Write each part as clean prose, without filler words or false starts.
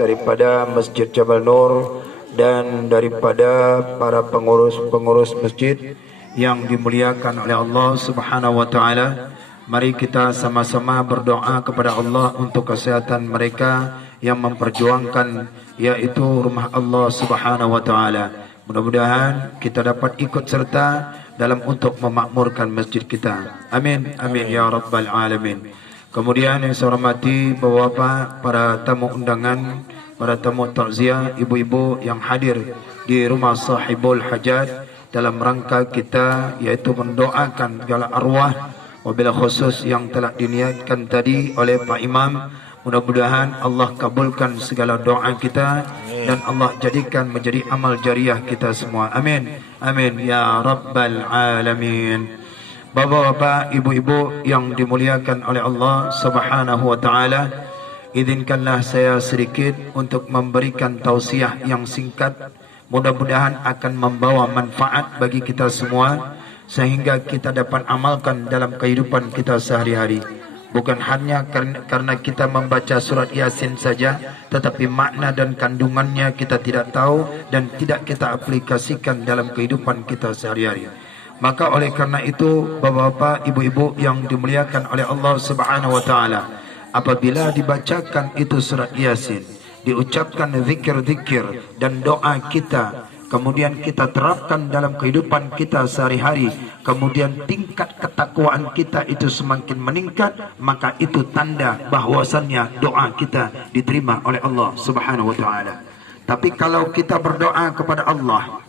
daripada Masjid Jabal Nur dan daripada para pengurus-pengurus masjid yang dimuliakan oleh Allah Subhanahu wa taala. Mari kita sama-sama berdoa kepada Allah untuk kesehatan mereka yang memperjuangkan yaitu rumah Allah Subhanahu wa taala. Mudah-mudahan kita dapat ikut serta dalam untuk memakmurkan masjid kita. Amin, amin ya rabbal alamin. Kemudian yang saya hormati Bapak-bapak, para tamu undangan, para tamu takziah, ibu-ibu yang hadir di rumah sahibul hajat dalam rangka kita yaitu mendoakan segala arwah, wabil khusus yang telah diniatkan tadi oleh Pak Imam. Mudah-mudahan Allah kabulkan segala doa kita dan Allah jadikan menjadi amal jariah kita semua. Amin, amin ya rabbal alamin. Bapak-bapak, ibu-ibu yang dimuliakan oleh Allah Subhanahu wa taala, izinkanlah saya sedikit untuk memberikan tausiah yang singkat. Mudah-mudahan akan membawa manfaat bagi kita semua sehingga kita dapat amalkan dalam kehidupan kita sehari-hari. Bukan hanya karena kita membaca surat Yasin saja, tetapi makna dan kandungannya kita tidak tahu dan tidak kita aplikasikan dalam kehidupan kita sehari-hari. Maka oleh karena itu, bapak-bapak, ibu-ibu yang dimuliakan oleh Allah Subhanahu wa taala, apabila dibacakan itu surat Yasin, diucapkan zikir-zikir dan doa kita, kemudian kita terapkan dalam kehidupan kita sehari-hari, kemudian tingkat ketakwaan kita itu semakin meningkat, maka itu tanda bahwasannya doa kita diterima oleh Allah Subhanahu wa taala. Tapi kalau kita berdoa kepada Allah,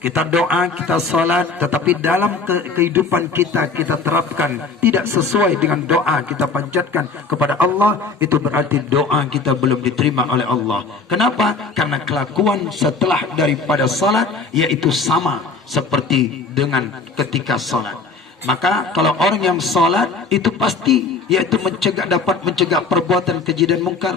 kita doa, kita salat, tetapi dalam kehidupan kita terapkan tidak sesuai dengan doa kita panjatkan kepada Allah, itu berarti doa kita belum diterima oleh Allah. Kenapa? Karena kelakuan setelah daripada salat yaitu sama seperti dengan ketika salat. Maka kalau orang yang salat itu pasti yaitu dapat mencegah perbuatan keji dan mungkar.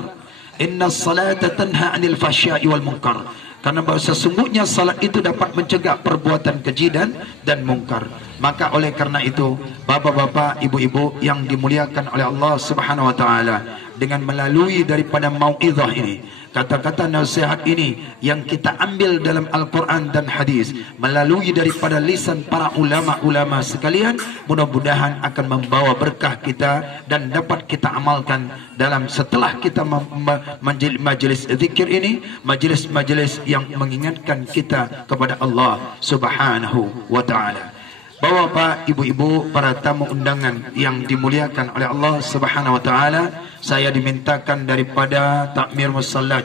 Inna salata tanha 'anil fahsya'i wal munkar. Karena bahawa sesungguhnya salat itu dapat mencegah perbuatan keji dan mungkar. Maka oleh karena itu, bapak-bapak, ibu-ibu yang dimuliakan oleh Allah Subhanahu wa taala, dengan melalui daripada mau'izah ini, kata-kata nasihat ini yang kita ambil dalam Al-Quran dan hadis, melalui daripada lisan para ulama-ulama sekalian, mudah-mudahan akan membawa berkah kita dan dapat kita amalkan dalam setelah kita majlis zikir ini, majlis-majlis yang mengingatkan kita kepada Allah Subhanahu wa taala. Bapak, ibu-ibu, para tamu undangan yang dimuliakan oleh Allah Subhanahu wa taala, saya dimintakan daripada Takmir Musalla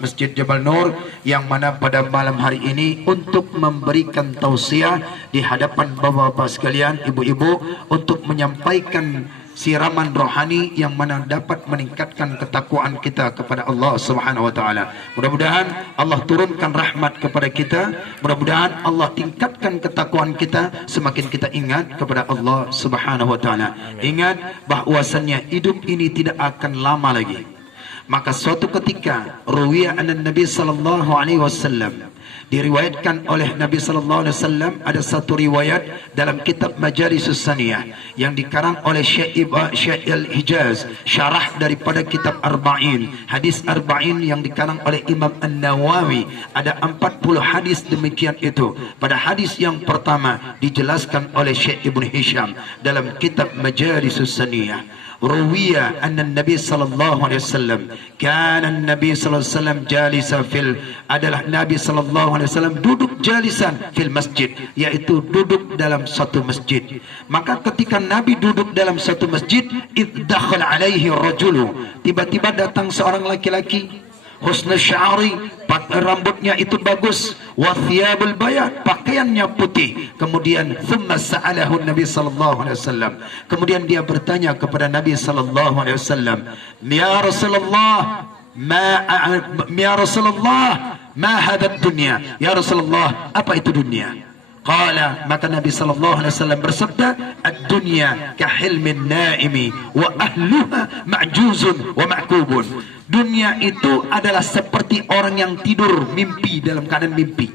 Masjid Jabal Nur yang mana pada malam hari ini untuk memberikan tausiah di hadapan bapak-bapak sekalian, ibu-ibu, untuk menyampaikan siraman rohani yang mana dapat meningkatkan ketakwaan kita kepada Allah Subhanahu wa taala. Mudah-mudahan Allah turunkan rahmat kepada kita, mudah-mudahan Allah tingkatkan ketakwaan kita semakin kita ingat kepada Allah Subhanahu wa taala. Ingat bahwasannya hidup ini tidak akan lama lagi. Maka suatu ketika ruwiya anan Nabi sallallahu alaihi wasallam, diriwayatkan oleh Nabi sallallahu alaihi wasallam, ada satu riwayat dalam kitab Majalisus Saniyah yang dikarang oleh Syekh Al-Hijaz, syarah daripada kitab Arba'in, hadis Arba'in yang dikarang oleh Imam An-Nawawi. Ada 40 hadis demikian itu. Pada hadis yang pertama dijelaskan oleh Syekh Ibn Hisham dalam kitab Majalisus Saniyah, ruwiya anna Nabi sallallahu alaihi wasallam kana Nabi sallallahu alaihi wasallam jalisa adalah Nabi sallallahu alaihi wasallam duduk jalisan fil masjid, yaitu duduk dalam satu masjid. Maka ketika Nabi duduk dalam satu masjid, iddakhal alaihi rajulu, tiba-tiba datang seorang laki-laki, husnul sya'ari, rambutnya itu bagus, wa thiyabul bayad, pakaiannya putih. Kemudian thumma sa'alahu Nabi sallallahu alaihi wasallam, kemudian dia bertanya kepada Nabi sallallahu alaihi wasallam, ya Rasulullah, ma hadha dunya, ya Rasulullah, apa itu dunia? Qala, maka Nabi sallallahu alaihi wasallam bersabda, ad-dunya kahilmin naimi wa ahluha ma'juzun wa ma'kubun. Dunia itu adalah seperti orang yang tidur mimpi dalam keadaan mimpi.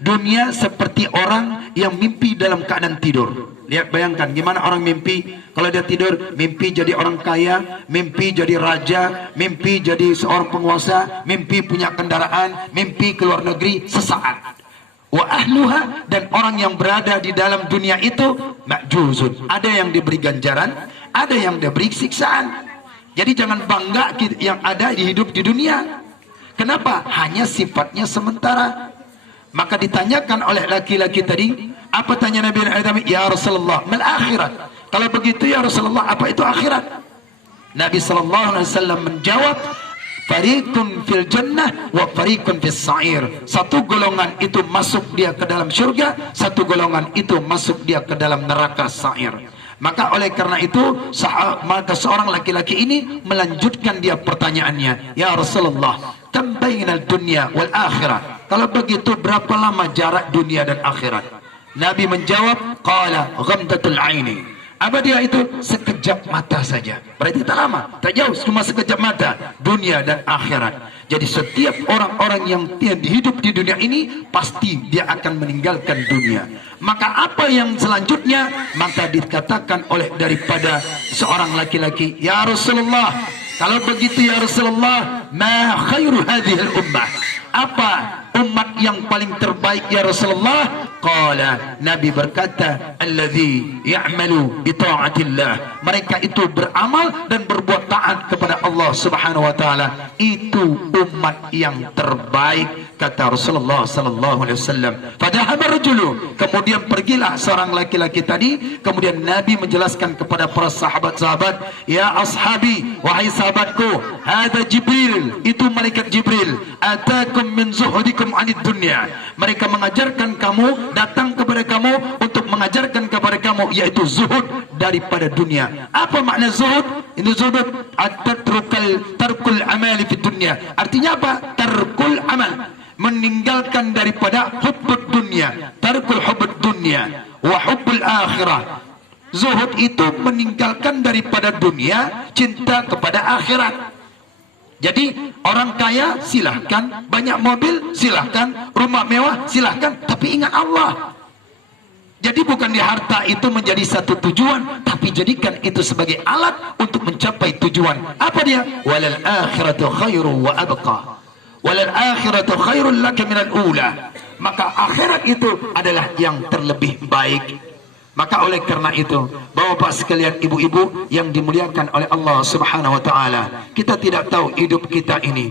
Dunia seperti orang yang mimpi dalam keadaan tidur. Lihat, bayangkan gimana orang mimpi. Kalau dia tidur, mimpi jadi orang kaya, mimpi jadi raja, mimpi jadi seorang penguasa, mimpi punya kendaraan, mimpi keluar negeri sesaat. Wa ahluha, dan orang yang berada di dalam dunia itu ma'juzun. Ada yang diberi ganjaran, ada yang diberi siksaan. Jadi jangan bangga yang ada di hidup di dunia. Kenapa? Hanya sifatnya sementara. Maka ditanyakan oleh laki-laki tadi, apa tanya Nabi Adam? Ya Rasulullah, mal akhirat? Kalau begitu ya Rasulullah, apa itu akhirat? Nabi SAW menjawab, fariqun fil jannah wa fariqun fis sa'ir. Satu golongan itu masuk dia ke dalam surga, satu golongan itu masuk dia ke dalam neraka sa'ir. Maka oleh karena itu maka seorang laki-laki ini melanjutkan dia pertanyaannya, ya Rasulullah, kam bainal dunya wal akhirah? Kalau begitu berapa lama jarak dunia dan akhirat? Nabi menjawab, qala ghamdatul aini. Apa dia itu? Sekejap mata saja. Berarti tak lama, tak jauh, cuma sekejap mata, dunia dan akhirat. Jadi setiap orang-orang yang hidup di dunia ini pasti dia akan meninggalkan dunia. Maka apa yang selanjutnya? Maka dikatakan oleh daripada seorang laki-laki, ya Rasulullah, kalau begitu ya Rasulullah, ma khairu hadhil ummah? Apa umat yang paling terbaik ya Rasulullah? Qala, Nabi berkata, alladzi ya'malu bi ta'atillah. Mereka itu beramal dan berbuat taat kepada Allah Subhanahu wa taala. Itu umat yang terbaik, kata Rasulullah sallallahu alaihi wasallam. Fadahaba rajulu, kemudian pergilah seorang laki-laki tadi. Kemudian Nabi menjelaskan kepada para sahabat-sahabat, ya ashabi, wahai sahabatku, hada Jibril, itu malaikat Jibril, atakum min zuhudikum anid dunya. Mereka mengajarkan kamu, datang kepada kamu untuk mengajarkan kepada kamu, yaitu zuhud daripada dunia. Apa makna zuhud? Itu zuhud tarkul amali fi dunya. Artinya apa? Tarkul amal, meninggalkan daripada hubbud dunia, tarkul hubbud dunia wa hubbul akhirah. Zuhud itu meninggalkan daripada dunia, cinta kepada akhirat. Jadi orang kaya silahkan, banyak mobil silahkan, rumah mewah silahkan, tapi ingat Allah. Jadi bukan di harta itu menjadi satu tujuan, tapi jadikan itu sebagai alat untuk mencapai tujuan. Apa dia? Walal akhiratu khairu wa abqa. Walal akhiratu khairul laka minal ula. Maka akhirat itu adalah yang terlebih baik. Maka oleh karena itu, bapak sekalian, ibu-ibu yang dimuliakan oleh Allah Subhanahu wa taala, kita tidak tahu hidup kita ini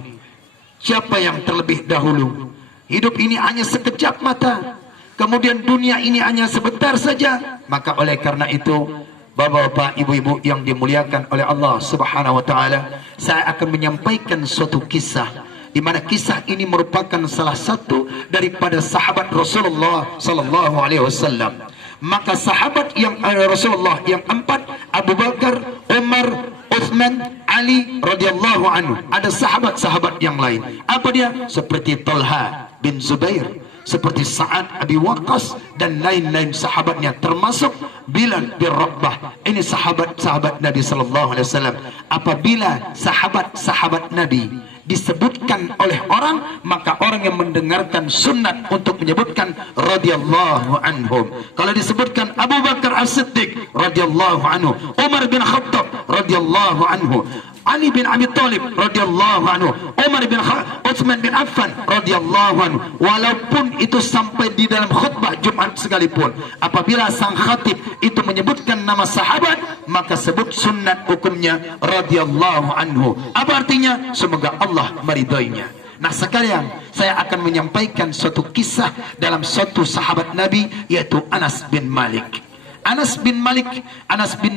siapa yang terlebih dahulu. Hidup ini hanya sekejap mata, kemudian dunia ini hanya sebentar saja. Maka oleh karena itu, bapak-bapak, ibu-ibu yang dimuliakan oleh Allah Subhanahu wa taala, saya akan menyampaikan suatu kisah, di mana kisah ini merupakan salah satu daripada sahabat Rasulullah sallallahu alaihi wasallam. Maka sahabat yang Rasulullah yang empat, Abu Bakar, Umar, Uthman, Ali radhiyallahu anhu. Ada sahabat-sahabat yang lain. Apa dia? Seperti Talha bin Zubair, seperti Sa'ad Abi Waqqas, dan lain-lain sahabatnya, termasuk Bilal bin Rabah. Ini sahabat-sahabat Nabi sallallahu alaihi wasallam. Apabila sahabat-sahabat Nabi disebutkan oleh orang, maka orang yang mendengarkan sunat untuk menyebutkan radhiyallahu anhum. Kalau disebutkan Abu Bakar As-Siddiq radhiyallahu anhu, Umar bin Khattab radhiyallahu anhu, Ali bin Abi Thalib radhiyallahu anhu, Umar bin Utsman bin Affan radhiyallahu anhu. Walaupun itu sampai di dalam khutbah Jumat sekalipun, apabila sang khatib itu menyebutkan nama sahabat, maka sebut sunat hukumnya radhiyallahu anhu. Apa artinya? Semoga Allah meridainya. Nah sekalian, saya akan menyampaikan suatu kisah dalam suatu sahabat Nabi, yaitu Anas bin Malik. Anas bin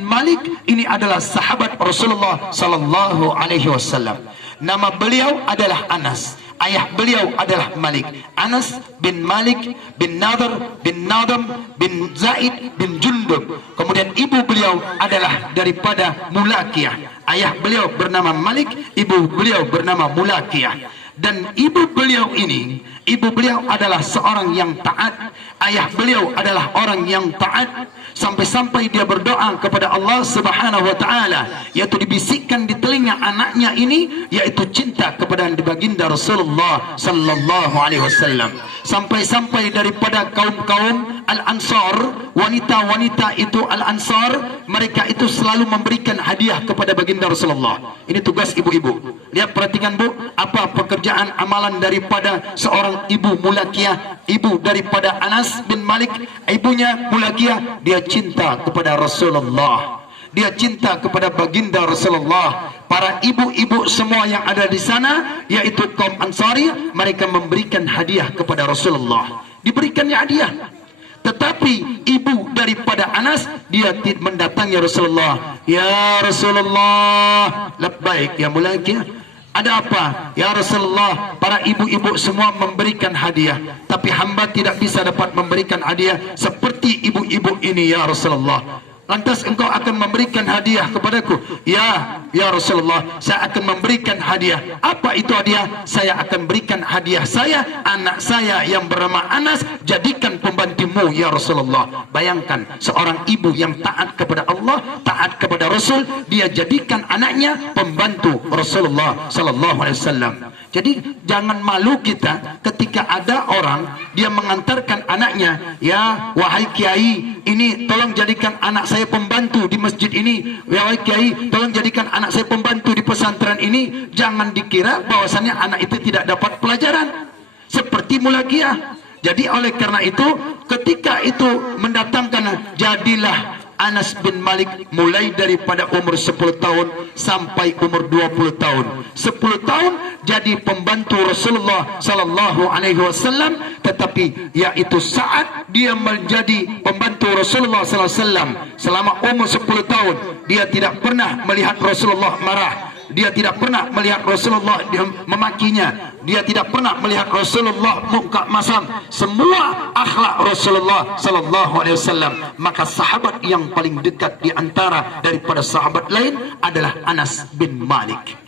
Malik ini adalah sahabat Rasulullah sallallahu alaihi wasallam. Nama beliau adalah Anas, ayah beliau adalah Malik. Anas bin Malik bin Nadhr bin Nadam bin Zaid bin Jundub. Kemudian ibu beliau adalah daripada Mulakiyah. Ayah beliau bernama Malik, ibu beliau bernama Mulakiyah. Dan ibu beliau ini, ibu beliau adalah seorang yang taat, ayah beliau adalah orang yang taat, sampai-sampai dia berdoa kepada Allah Subhanahu wa taala, yaitu dibisikkan di telinga anaknya ini, yaitu cinta kepada baginda Rasulullah sallallahu alaihi wasallam. Sampai-sampai daripada kaum-kaum Al-Ansar, wanita-wanita itu Al-Ansar, mereka itu selalu memberikan hadiah kepada baginda Rasulullah. Ini tugas ibu-ibu. Lihat, perhatikan Bu, apa pekerjaan amalan daripada seorang ibu Mulakiyah, ibu daripada Anas bin Malik. Ibunya Mulakiyah, dia cinta kepada Rasulullah, dia cinta kepada baginda Rasulullah. Para ibu-ibu semua yang ada di sana, yaitu kaum Ansari, mereka memberikan hadiah kepada Rasulullah. Diberikannya hadiah. Tetapi ibu daripada Anas, dia mendatangi Rasulullah. Ya Rasulullah, labbaik ya Mulakiyah. Ada apa? Ya Rasulullah, para ibu-ibu semua memberikan hadiah, tapi hamba tidak bisa dapat memberikan hadiah seperti ibu-ibu ini ya Rasulullah. Lantas engkau akan memberikan hadiah kepadaku? Ya Rasulullah, saya akan memberikan hadiah. Apa itu hadiah? Saya akan berikan hadiah saya, anak saya yang bernama Anas, jadikan pembantumu ya Rasulullah. Bayangkan, seorang ibu yang taat kepada Allah, taat kepada Rasul, dia jadikan anaknya pembantu Rasulullah sallallahu alaihi wasallam. Jadi jangan malu kita ketika ada orang dia mengantarkan anaknya, ya wahai kiai, ini tolong jadikan anak saya pembantu di masjid ini. Ya wahai kiai, tolong jadikan anak saya pembantu di pesantren ini. Jangan dikira bahwasannya anak itu tidak dapat pelajaran seperti Mulakiyah. Jadi oleh karena itu, ketika itu mendatangkan, jadilah Anas bin Malik mulai daripada umur 10 tahun sampai umur 20 tahun. 10 tahun jadi pembantu Rasulullah sallallahu alaihi wasallam, tetapi yaitu saat dia menjadi pembantu Rasulullah sallallahu alaihi wasallam selama umur 10 tahun, dia tidak pernah melihat Rasulullah marah. Dia tidak pernah melihat Rasulullah memakinya. Dia tidak pernah melihat Rasulullah muka masam. Semua akhlak Rasulullah sallallahu alaihi wasallam. Maka sahabat yang paling dekat di antara daripada sahabat lain adalah Anas bin Malik.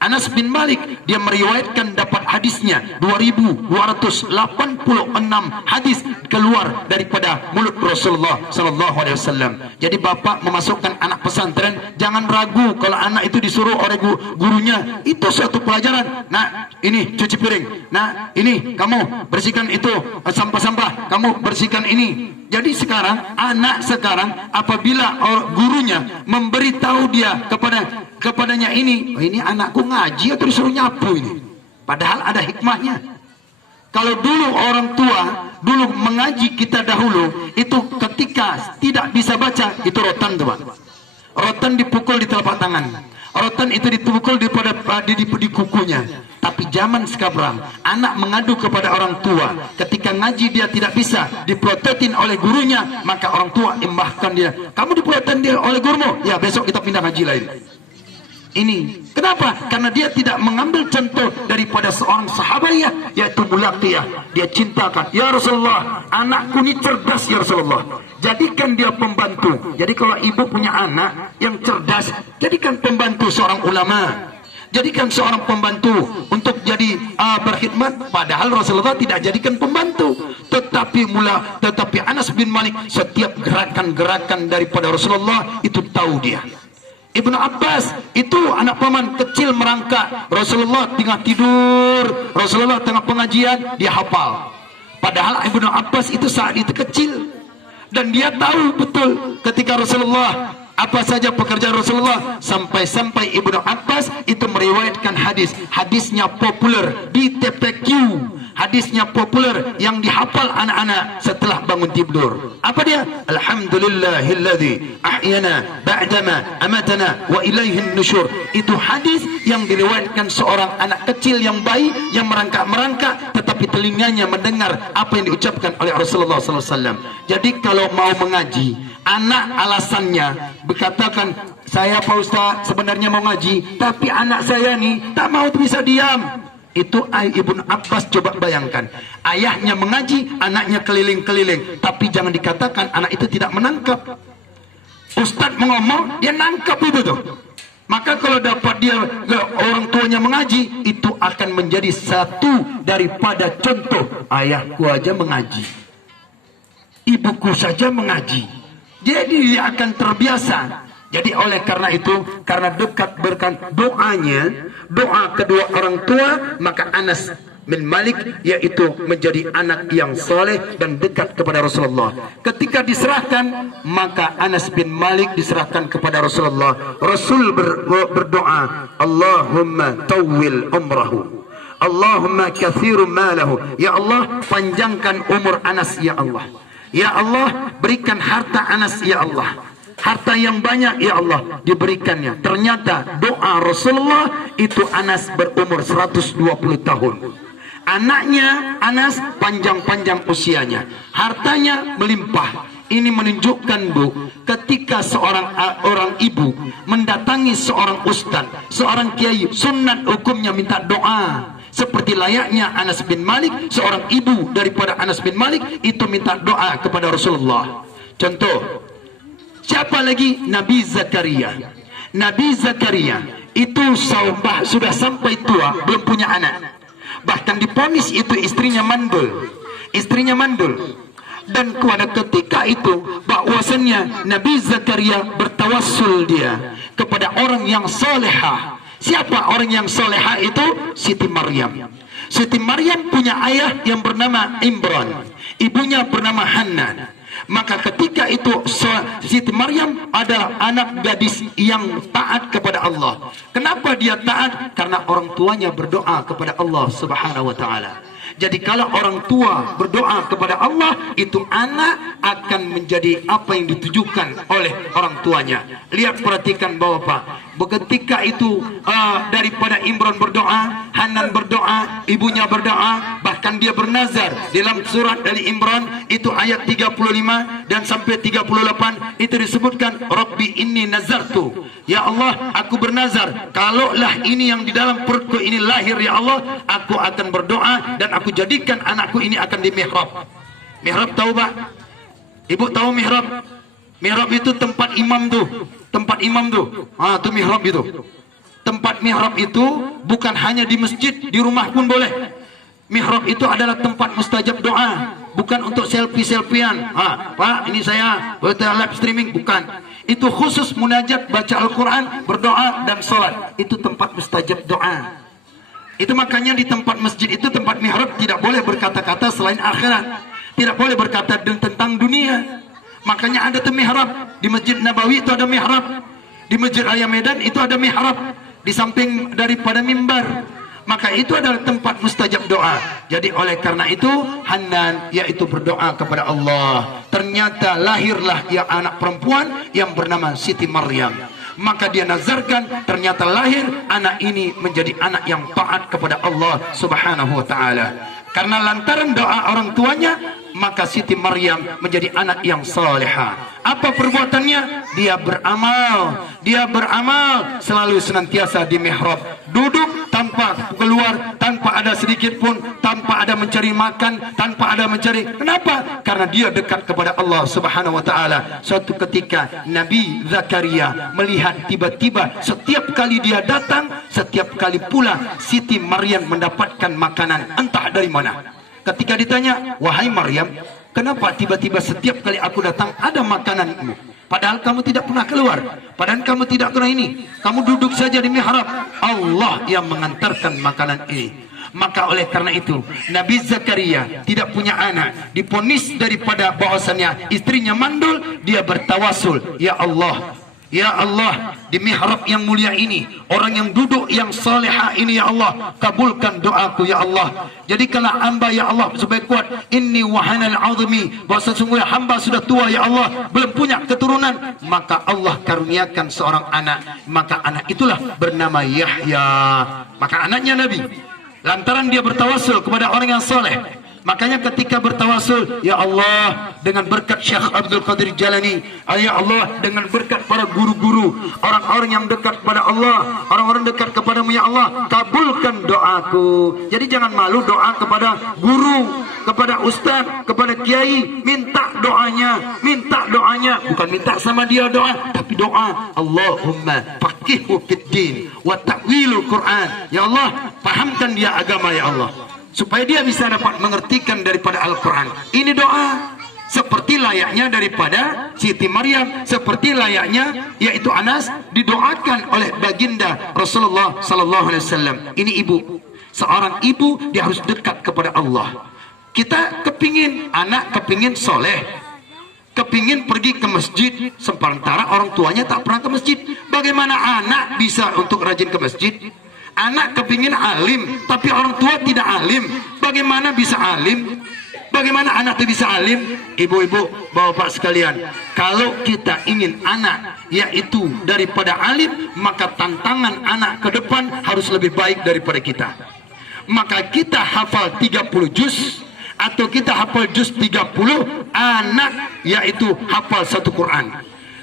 Anas bin Malik, dia meriwayatkan dapat hadisnya 2286 hadis keluar daripada mulut Rasulullah sallallahu alaihi wasallam. Jadi bapak memasukkan anak pesantren, jangan ragu kalau anak itu disuruh oleh gurunya, itu suatu pelajaran. Nah, ini cuci piring. Nah, ini kamu bersihkan itu sampah-sampah, kamu bersihkan ini. Jadi sekarang anak sekarang apabila gurunya memberitahu dia kepadanya ini, oh, ini anakku ngaji atau disuruh nyapu ini, padahal ada hikmahnya. Kalau dulu orang tua dulu mengaji kita dahulu itu ketika tidak bisa baca, itu rotan tuh Pak. Rotan dipukul di telapak tangan, rotan itu dipukul di kukunya. Tapi zaman sekarang anak mengadu kepada orang tua, ketika ngaji dia tidak bisa diprotetin oleh gurunya, maka orang tua imbahkan dia, kamu diprotetin dia oleh gurumu, ya besok kita pindah ngaji lain. Ini kenapa? Karena dia tidak mengambil contoh daripada seorang sahabat, yaitu Mulakiyah. Dia cintakan, ya Rasulullah, anakku ini cerdas ya Rasulullah, jadikan dia pembantu. Jadi kalau ibu punya anak yang cerdas, jadikan pembantu seorang ulama, jadikan seorang pembantu untuk jadi berkhidmat. Padahal Rasulullah tidak jadikan pembantu, tetapi Anas bin Malik setiap gerakan-gerakan daripada Rasulullah itu tahu dia. Ibnu Abbas itu anak paman kecil merangkak, Rasulullah tengah tidur, Rasulullah tengah pengajian, dia hafal. Padahal Ibnu Abbas itu saat itu kecil, dan dia tahu betul ketika Rasulullah apa saja pekerjaan Rasulullah, sampai-sampai Ibnu Abbas itu meriwayatkan hadisnya populer di TPQ, hadisnya populer yang dihafal anak-anak setelah bangun tidur. Apa dia? Alhamdulillahilladzi ahyana ba'dama amatana wa ilaihin nusyur. Itu hadis yang diriwayatkan seorang anak kecil yang bayi, yang merangkak-merangkak, tetapi telinganya mendengar apa yang diucapkan oleh Rasulullah SAW. Jadi kalau mau mengaji, anak alasannya berkatakan, saya Pak Ustaz sebenarnya mau ngaji, tapi anak saya nih tak mau bisa diam. Itu Ibnu Abbas, coba bayangkan, ayahnya mengaji, anaknya keliling-keliling, tapi jangan dikatakan anak itu tidak menangkap. Ustadz mengomong, dia nangkap itu tuh. Maka kalau dapat dia orang tuanya mengaji, itu akan menjadi satu daripada contoh, ayahku aja mengaji, ibuku saja mengaji. Jadi dia akan terbiasa. Jadi oleh karena itu, karena dekat berkat doa kedua orang tua, maka Anas bin Malik, yaitu menjadi anak yang saleh dan dekat kepada Rasulullah. Ketika diserahkan, maka Anas bin Malik diserahkan kepada Rasulullah. Rasul berdoa, Allahumma tawwil umrahu, Allahumma kathiru malahu. Ya Allah, panjangkan umur Anas ya Allah. Ya Allah, berikan harta Anas ya Allah. Harta yang banyak ya Allah diberikannya. Ternyata doa Rasulullah itu Anas berumur 120 tahun. Anaknya Anas panjang-panjang usianya, hartanya melimpah. Ini menunjukkan, Bu, ketika orang ibu mendatangi seorang ustaz, seorang kiai, sunat hukumnya minta doa. Seperti layaknya Anas bin Malik, seorang ibu daripada Anas bin Malik itu minta doa kepada Rasulullah. Contoh, siapa lagi? Nabi Zakaria. Nabi Zakaria itu sudah sampai tua, belum punya anak. Bahkan diponis itu istrinya mandul. Istrinya mandul. Dan pada ketika itu bahwasannya Nabi Zakaria bertawassul dia kepada orang yang solehah. Siapa orang yang solehah itu? Siti Maryam. Siti Maryam punya ayah yang bernama Imran, ibunya bernama Hanna. Maka ketika itu Siti Maryam adalah anak gadis yang taat kepada Allah. Kenapa dia taat? Karena orang tuanya berdoa kepada Allah Subhanahu wa taala. Jadi kalau orang tua berdoa kepada Allah, itu anak akan menjadi apa yang ditujukan oleh orang tuanya. Lihat, perhatikan Bapak. Ketika itu daripada Imran berdoa, Hanan berdoa, ibunya berdoa, bahkan dia bernazar. Dalam surat dari Imran itu ayat 35 dan sampai 38 itu disebutkan, Rabbi inni nazartu, ya Allah, aku bernazar, kalaulah ini yang di dalam perutku ini lahir ya Allah, aku akan berdoa dan aku jadikan anakku ini akan di mihrab. Mihrab tahu Pak? Ibu tahu mihrab? Mihrab itu tempat imam tuh. Tempat imam tuh. Itu mihrab itu. Tempat mihrab itu bukan hanya di masjid, di rumah pun boleh. Mihrab itu adalah tempat mustajab doa, bukan untuk selfie-selfian. Pak, ini saya buat live streaming, bukan. Itu khusus munajat, baca Al-Quran, berdoa dan sholat. Itu tempat mustajab doa. Itu makanya di tempat masjid itu, tempat mihrab, tidak boleh berkata-kata selain akhirat, tidak boleh berkata tentang dunia. Makanya ada tuh mihrab. Di Masjid Nabawi itu ada mihrab. Di Masjid Raya Medan itu ada mihrab di samping daripada mimbar. Maka itu adalah tempat mustajab doa. Jadi oleh karena itu Hanan yaitu berdoa kepada Allah. Ternyata lahirlah ya anak perempuan yang bernama Siti Maryam. Maka dia nazarkan, ternyata lahir anak ini menjadi anak yang taat kepada Allah Subhanahu wa taala. Karena lantaran doa orang tuanya, maka Siti Maryam menjadi anak yang salehah. Apa perbuatannya? Dia beramal selalu senantiasa di mihrab, duduk tanpa keluar, tanpa ada sedikit pun, tanpa ada mencari makan, tanpa ada mencari. Kenapa? Karena dia dekat kepada Allah Subhanahu wa taala. Suatu ketika Nabi Zakaria melihat tiba-tiba setiap kali dia datang, setiap kali pula Siti Maryam mendapatkan makanan entah dari mana. Ketika ditanya, wahai Maryam, kenapa tiba-tiba setiap kali aku datang ada makananmu? Padahal kamu tidak pernah keluar, padahal kamu tidak pernah ini, kamu duduk saja di mihrab. Allah yang mengantarkan makanan ini. Maka oleh karena itu Nabi Zakaria tidak punya anak, diponis daripada bahwasannya istrinya mandul, dia bertawasul, ya Allah, ya Allah, di mihrab yang mulia ini, orang yang duduk yang salihah ini, ya Allah, kabulkan doaku ya Allah. Jadikanlah hamba ya Allah supaya kuat. Inni wahanal azmi, bahwa sesungguhnya hamba sudah tua ya Allah, belum punya keturunan. Maka Allah karuniakan seorang anak, maka anak itulah bernama Yahya. Maka anaknya Nabi, lantaran dia bertawasul kepada orang yang saleh. Makanya ketika bertawasul, ya Allah, dengan berkat Syekh Abdul Qadir Jalani, ya Allah, dengan berkat para guru-guru, orang-orang yang dekat kepada Allah, orang-orang dekat kepadamu ya Allah, kabulkan doaku. Jadi jangan malu doa kepada guru, kepada ustaz, kepada kiai, minta doanya, bukan minta sama dia doa, tapi doa, Allahumma faqihhu fid din wa ta'wilul Quran. Ya Allah, pahamkan dia agama ya Allah, supaya dia bisa dapat mengertikan daripada Al-Quran. Ini doa seperti layaknya daripada Siti Maryam, seperti layaknya yaitu Anas didoakan oleh baginda Rasulullah sallallahu alaihi wasallam. Ini ibu, Seorang ibu dia harus dekat kepada Allah. Kita kepingin, anak kepingin soleh, kepingin pergi ke masjid, sementara orang tuanya tak pernah ke masjid. Bagaimana anak bisa untuk rajin ke masjid? Anak kepingin alim, tapi orang tua tidak alim. Bagaimana bisa alim? Bagaimana anak itu bisa alim? Ibu-ibu, bapak sekalian, kalau kita ingin anak yaitu daripada alim, maka tantangan anak ke depan harus lebih baik daripada kita. Maka kita hafal 30 juz atau kita hafal juz 30, anak yaitu hafal 1 Quran.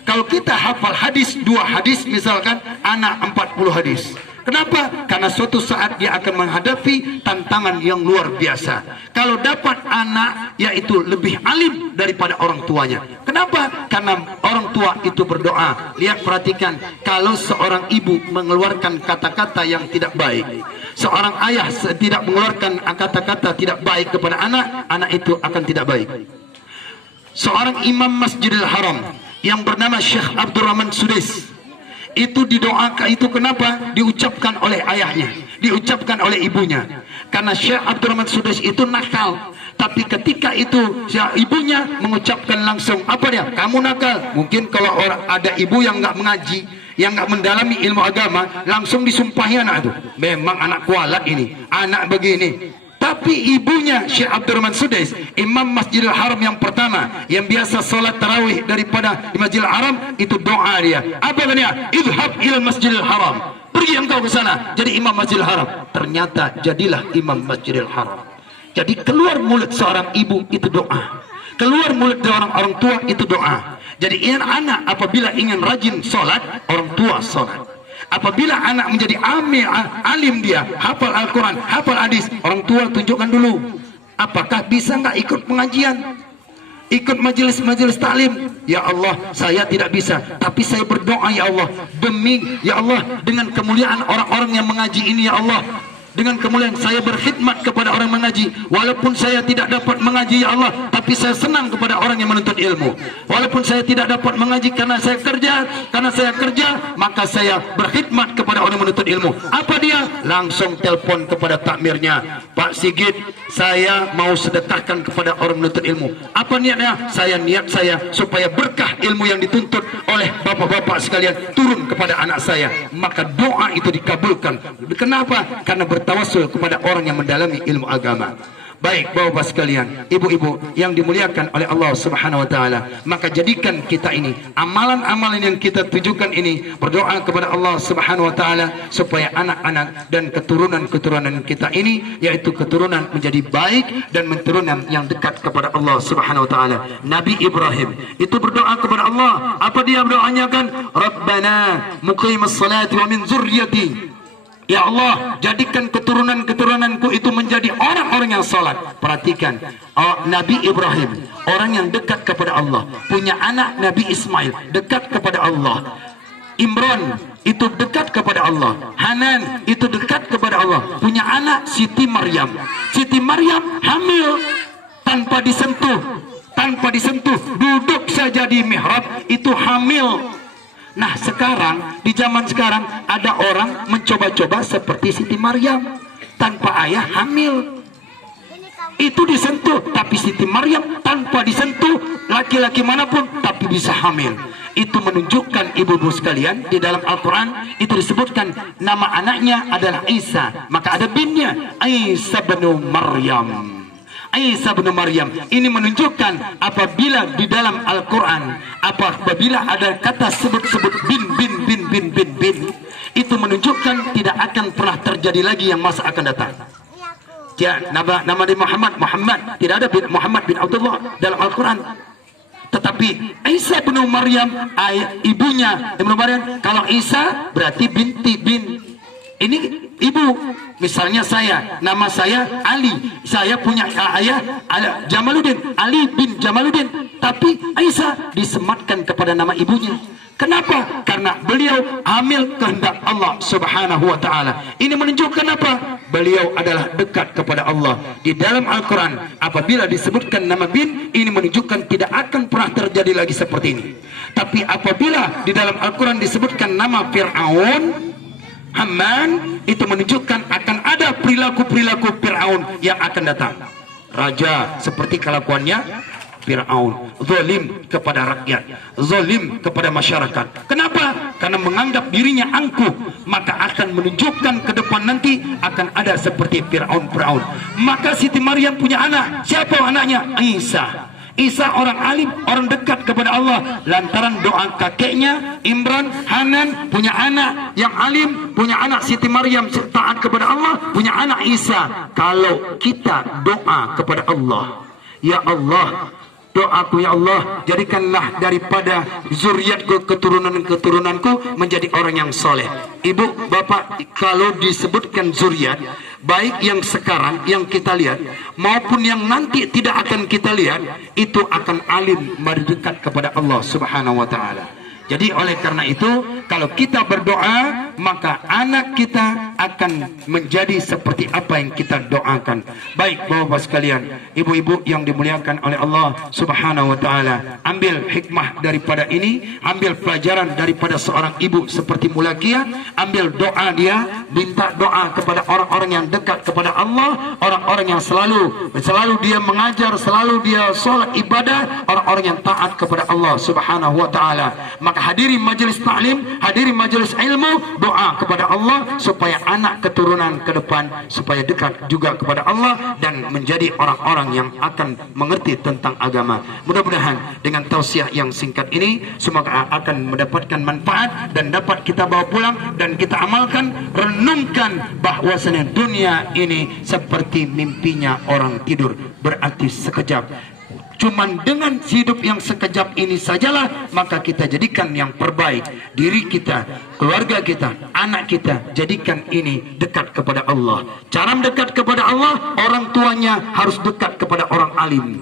Kalau kita hafal hadis 2 hadis, misalkan anak 40 hadis. Kenapa? Karena suatu saat dia akan menghadapi tantangan yang luar biasa. Kalau dapat anak yaitu lebih alim daripada orang tuanya. Kenapa? Karena orang tua itu berdoa. Lihat, perhatikan, kalau seorang ibu mengeluarkan kata-kata yang tidak baik, seorang ayah tidak mengeluarkan kata-kata tidak baik kepada anak, anak itu akan tidak baik. Seorang imam Masjidil Haram yang bernama Syekh Abdurrahman Sudais, itu didoakan, itu kenapa? Diucapkan oleh ayahnya, diucapkan oleh ibunya. Karena Syekh Abdurrahman Sudais itu nakal, tapi ketika itu ibunya mengucapkan langsung, apa dia? Kamu nakal. Mungkin kalau orang ada ibu yang nggak mengaji, yang nggak mendalami ilmu agama, langsung disumpahi anak itu, memang anak kualat ini, anak begini. Tapi ibunya Syekh Abdurrahman Sudais, imam Masjidil Haram yang pertama, yang biasa sholat tarawih daripada di Masjidil Haram, itu doa dia. Apa dia? Idhab ilal Masjidil Haram. Pergi engkau ke sana, jadi imam Masjidil Haram. Ternyata jadilah imam Masjidil Haram. Jadi keluar mulut seorang ibu itu doa, keluar mulut orang tua itu doa. Jadi anak apabila ingin rajin sholat, orang tua sholat. Apabila anak menjadi alim, dia hafal Al-Quran, hafal hadis, orang tua tunjukkan dulu apakah bisa nggak ikut pengajian, ikut majelis-majelis taklim. Ya Allah, saya tidak bisa, tapi saya berdoa ya Allah, demi ya Allah, dengan kemuliaan orang-orang yang mengaji ini ya Allah, dengan kemuliaan saya berkhidmat kepada orang mengaji. Walaupun saya tidak dapat mengaji ya Allah, tapi saya senang kepada orang yang menuntut ilmu. Walaupun saya tidak dapat mengaji karena saya kerja, maka saya berkhidmat kepada orang menuntut ilmu. Apa dia? Langsung telepon kepada takmirnya, Pak Sigit, saya mau sedekahkan kepada orang menuntut ilmu. Apa niatnya? Niat saya supaya berkah ilmu yang dituntut oleh bapak-bapak sekalian turun kepada anak saya. Maka doa itu dikabulkan. Kenapa? Karena bertawassul kepada orang yang mendalami ilmu agama. Baik bapak-bapak sekalian, ibu-ibu yang dimuliakan oleh Allah Subhanahu wa taala, maka jadikan kita ini amalan-amalan yang kita tujukan ini, berdoa kepada Allah Subhanahu wa taala supaya anak-anak dan keturunan-keturunan kita ini, yaitu keturunan menjadi baik dan keturunan yang dekat kepada Allah Subhanahu wa taala. Nabi Ibrahim itu berdoa kepada Allah. Apa dia berdoanya kan? Rabbana muqimas salati wa min dzurriyyati. Ya Allah, jadikan keturunan-keturunanku itu menjadi orang-orang yang salat. Perhatikan, Nabi Ibrahim, orang yang dekat kepada Allah, punya anak Nabi Ismail, dekat kepada Allah. Imran itu dekat kepada Allah. Hanan itu dekat kepada Allah. Punya anak Siti Maryam. Siti Maryam hamil tanpa disentuh, duduk saja di mihrab itu hamil. Nah sekarang, di zaman sekarang ada orang mencoba-coba seperti Siti Maryam, tanpa ayah hamil. Itu disentuh, tapi Siti Maryam tanpa disentuh, laki-laki manapun tapi bisa hamil. Itu menunjukkan ibu-ibu sekalian, di dalam Al-Quran itu disebutkan nama anaknya adalah Isa. Maka ada binnya, Isa bin Maryam. Isa bin Maryam. Ini menunjukkan apabila di dalam Al-Quran, apabila ada kata sebut-sebut bin, itu menunjukkan tidak akan pernah terjadi lagi yang masa akan datang. Ya, nama di Muhammad, tidak ada bin Muhammad bin Abdullah dalam Al-Quran. Tetapi Isa bin Maryam, ibunya Ibnu Maryam. Kalau Isa berarti binti bin. Ini ibu. Misalnya saya, nama saya Ali, saya punya ayah Jamaluddin, Ali bin Jamaluddin, tapi Aisyah disematkan kepada nama ibunya. Kenapa? Karena beliau hamil kehendak Allah Subhanahu wa taala. Ini menunjukkan apa? Beliau adalah dekat kepada Allah. Di dalam Al-Quran apabila disebutkan nama bin, ini menunjukkan tidak akan pernah terjadi lagi seperti ini. Tapi apabila di dalam Al-Quran disebutkan nama Fir'aun, Haman itu menunjukkan akan ada perilaku-perilaku Fir'aun yang akan datang. Raja seperti kelakuannya Fir'aun, zalim kepada rakyat, zalim kepada masyarakat. Kenapa? Karena menganggap dirinya angkuh, maka akan menunjukkan ke depan nanti akan ada seperti Fir'aun. Maka Siti Maryam punya anak. Siapa anaknya? Isa. Isa orang alim, orang dekat kepada Allah. Lantaran doa kakeknya Imran, Hanan punya anak yang alim, punya anak Siti Maryam taat kepada Allah, punya anak Isa. Kalau kita doa kepada Allah, ya Allah, doaku ya Allah, jadikanlah daripada zuriatku, keturunanku menjadi orang yang soleh. Ibu, bapak, kalau disebutkan zuriat, baik yang sekarang yang kita lihat maupun yang nanti tidak akan kita lihat, itu akan alim mendekat kepada Allah Subhanahu wa taala. Jadi oleh karena itu, kalau kita berdoa, maka anak kita akan menjadi seperti apa yang kita doakan. Baik bapak-bapak sekalian, ibu-ibu yang dimuliakan oleh Allah Subhanahu wa taala, ambil hikmah daripada ini, ambil pelajaran daripada seorang ibu seperti Mulakia, ambil doa dia, minta doa kepada orang-orang yang dekat kepada Allah, orang-orang yang selalu dia mengajar, selalu dia solat ibadah, orang-orang yang taat kepada Allah Subhanahu wa taala. Hadiri majelis taklim, hadiri majelis ilmu, doa kepada Allah supaya anak keturunan ke depan supaya dekat juga kepada Allah dan menjadi orang-orang yang akan mengerti tentang agama. Mudah-mudahan dengan tausiah yang singkat ini semoga akan mendapatkan manfaat dan dapat kita bawa pulang dan kita amalkan. Renungkan bahwasanya dunia ini seperti mimpinya orang tidur, berarti sekejap. Cuman dengan hidup yang sekejap ini sajalah, maka kita jadikan yang terbaik. Diri kita, keluarga kita, anak kita, jadikan ini dekat kepada Allah. Cara mendekat kepada Allah, orang tuanya harus dekat kepada orang alim.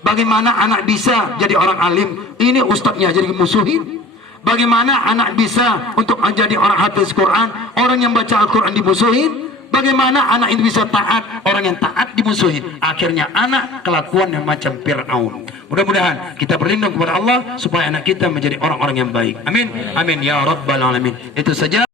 Bagaimana anak bisa jadi orang alim? Ini ustadznya jadi musuhin. Bagaimana anak bisa untuk menjadi orang hafiz Quran? Orang yang baca Al-Quran dimusuhin. Bagaimana anak ini bisa taat? Orang yang taat dimusuhin. Akhirnya anak kelakuan yang macam Fir'aun. Mudah-mudahan kita berlindung kepada Allah supaya anak kita menjadi orang-orang yang baik. Amin. Amin ya rabbal alamin. Itu saja.